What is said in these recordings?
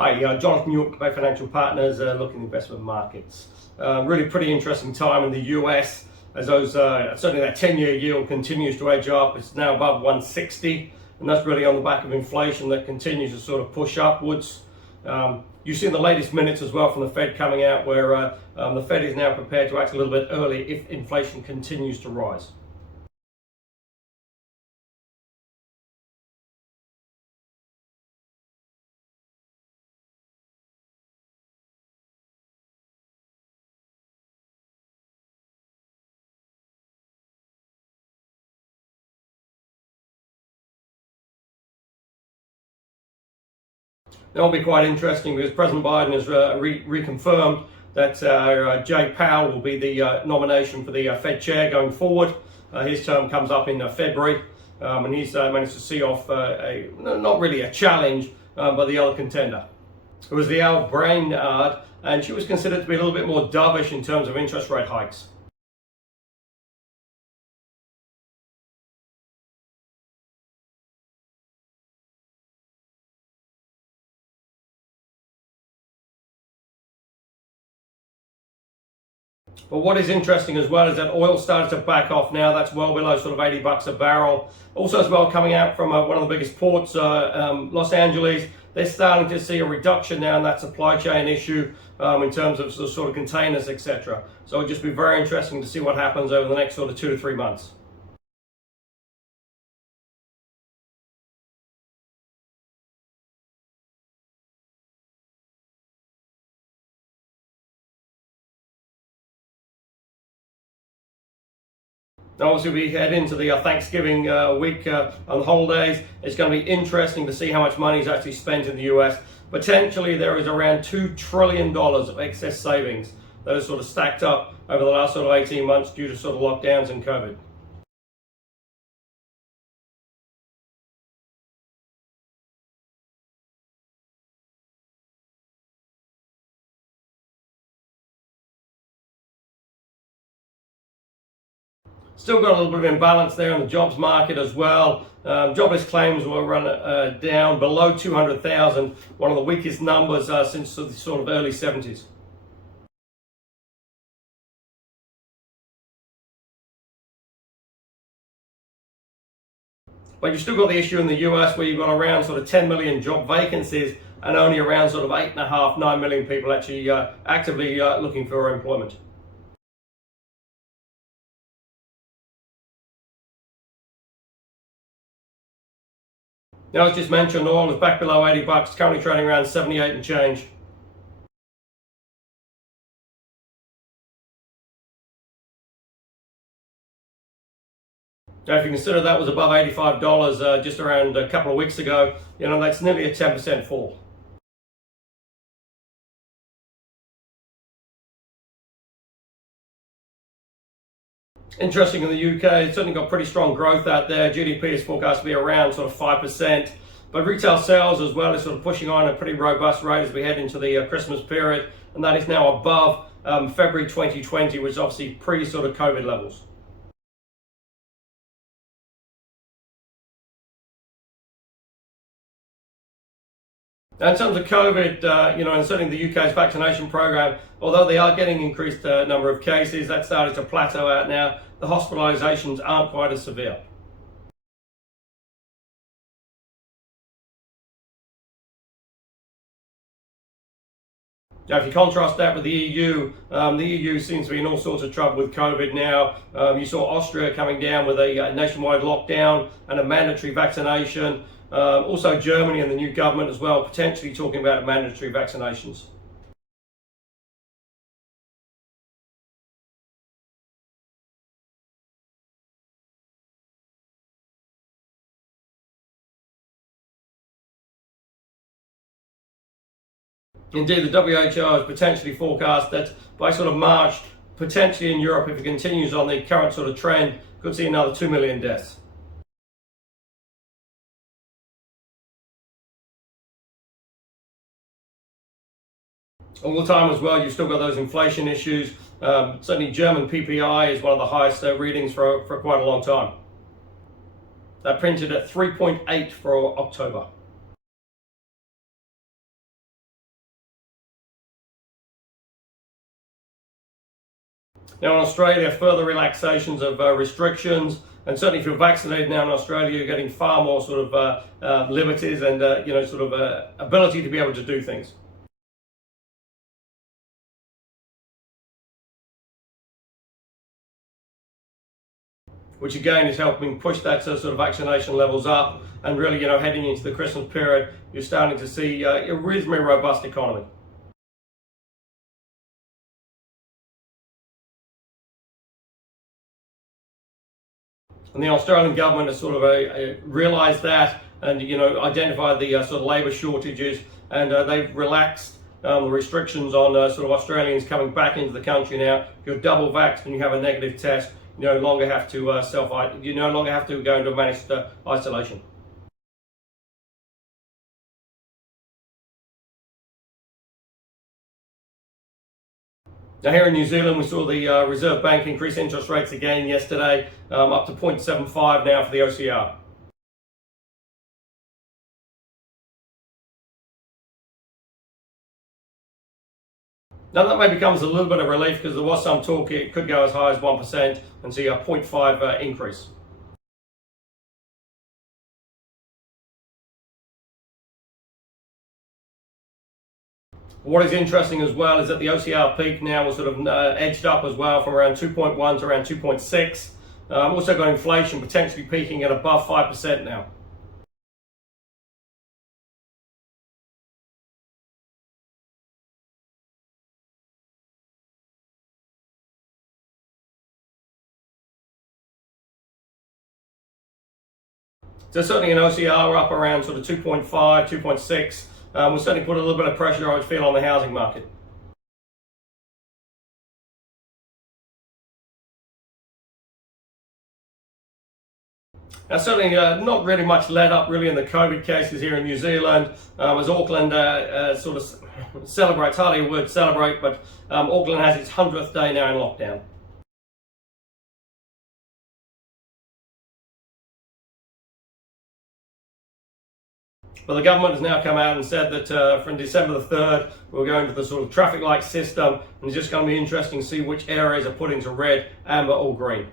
Hi, Jonathan York, Bay Financial Partners, looking at investment markets. Really pretty interesting time in the US as those certainly that 10-year yield continues to edge up. It's now above 160, and that's really on the back of inflation that continues to sort of push upwards. You've seen the latest minutes as well from the Fed coming out where the Fed is now prepared to act a little bit early if inflation continues to rise. That'll be quite interesting because President Biden has reconfirmed that Jay Powell will be the nomination for the Fed chair going forward. His term comes up in February, and he's managed to see off not really a challenge, but the other contender. It was the Al Brainard, and she was considered to be a little bit more dovish in terms of interest rate hikes. But what is interesting as well is that oil started to back off now. That's well below sort of $80 a barrel. Also as well, coming out from one of the biggest ports, Los Angeles, they're starting to see a reduction now in that supply chain issue in terms of sort of containers, etc. So it'll just be very interesting to see what happens over the next sort of 2 to 3 months. Now, obviously, we head into the Thanksgiving week on holidays. It's going to be interesting to see how much money is actually spent in the US. Potentially, there is around $2 trillion of excess savings that are sort of stacked up over the last sort of 18 months due to sort of lockdowns and COVID. Still got a little bit of imbalance there in the jobs market as well. Jobless claims will run down below 200,000, one of the weakest numbers since the sort of early 70s. But you've still got the issue in the US where you've got around sort of 10 million job vacancies and only around sort of 8.5, 9 million people actually actively looking for employment. Now, as just mentioned, oil is back below $80, currently trading around 78 and change. Now, if you consider that was above $85 just around a couple of weeks ago, that's nearly a 10% fall. Interesting in the UK, it's certainly got pretty strong growth out there. GDP is forecast to be around sort of 5%, but retail sales as well is sort of pushing on a pretty robust rate as we head into the Christmas period, and that is now above February 2020, which is obviously pre sort of COVID levels. Now, in terms of COVID, and certainly the UK's vaccination program, although they are getting increased number of cases, that's started to plateau out now. The hospitalisations aren't quite as severe. Now, if you contrast that with the EU seems to be in all sorts of trouble with COVID now. You saw Austria coming down with a nationwide lockdown and a mandatory vaccination. Also, Germany and the new government as well, potentially talking about mandatory vaccinations. Indeed, the WHO has potentially forecast that by sort of March, potentially in Europe, if it continues on the current sort of trend, could see another 2 million deaths. All the time as well, you've still got those inflation issues. Certainly German PPI is one of the highest readings for quite a long time. That printed at 3.8 for October. Now in Australia, further relaxations of restrictions, and certainly if you're vaccinated now in Australia, you're getting far more sort of liberties and ability to be able to do things. Which again is helping push that sort of vaccination levels up, and really, heading into the Christmas period, you're starting to see a reasonably robust economy. And the Australian government has sort of realised that, and identified the sort of labour shortages, and they've relaxed the restrictions on sort of Australians coming back into the country now. If you're double vaxxed and you have a negative test, you no longer have to you no longer have to go into managed isolation. Now here in New Zealand, we saw the Reserve Bank increase interest rates again yesterday, up to 0.75 now for the OCR. Now that maybe becomes a little bit of relief, because there was some talk it could go as high as 1% and see a 0.5 increase. What is interesting as well is that the OCR peak now was sort of edged up as well from around 2.1 to around 2.6. Also got inflation potentially peaking at above 5% now. So certainly in OCR, we're up around sort of 2.5, 2.6. We'll certainly put a little bit of pressure, I would feel, on the housing market. Now certainly not really much let up really in the COVID cases here in New Zealand, as Auckland sort of celebrates, hardly a word celebrate, but Auckland has its 100th day now in lockdown. But the government has now come out and said that from December the 3rd, we're going to the sort of traffic light system, and it's just going to be interesting to see which areas are put into red, amber or green.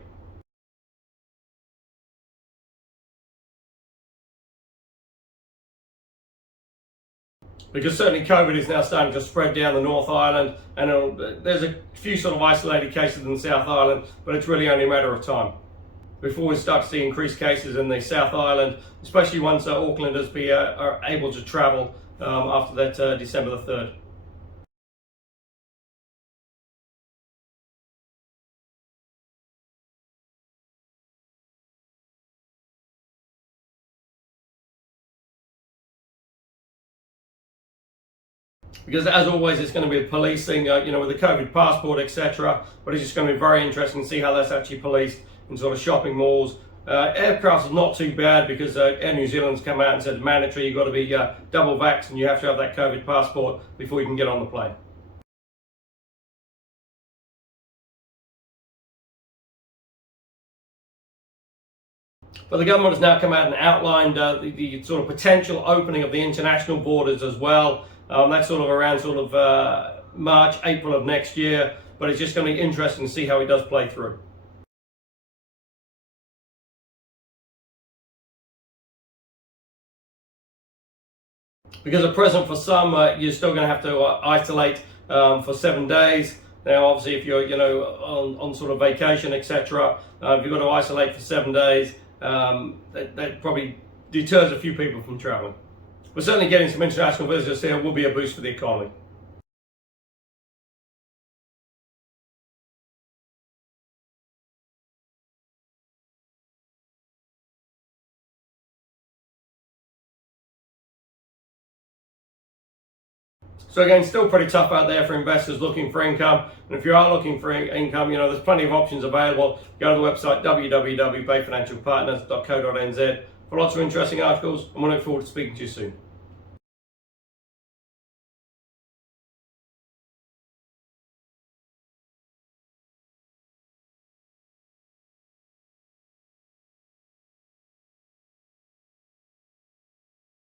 Because certainly COVID is now starting to spread down the North Island, and there's a few sort of isolated cases in the South Island, but it's really only a matter of time before we start to see increased cases in the South Island, especially once Aucklanders are able to travel after that December the 3rd. Because as always, it's going to be policing, with the COVID passport, etc. But it's just going to be very interesting to see how that's actually policed in sort of shopping malls. Aircraft is not too bad, because Air New Zealand's come out and said mandatory, you've got to be double vaxxed and you have to have that COVID passport before you can get on the plane. But the government has now come out and outlined the sort of potential opening of the international borders as well. That's sort of around March, April of next year, but it's just going to be interesting to see how it does play through. Because at present, for some, you're still going to have to isolate for 7 days. Now, obviously, if you're on sort of vacation, etc., if you've got to isolate for 7 days, that probably deters a few people from traveling. But certainly getting some international visitors here will be a boost for the economy. So again, still pretty tough out there for investors looking for income. And if you are looking for income, there's plenty of options available. Go to the website www.bayfinancialpartners.co.nz for lots of interesting articles, and we look forward to speaking to you soon.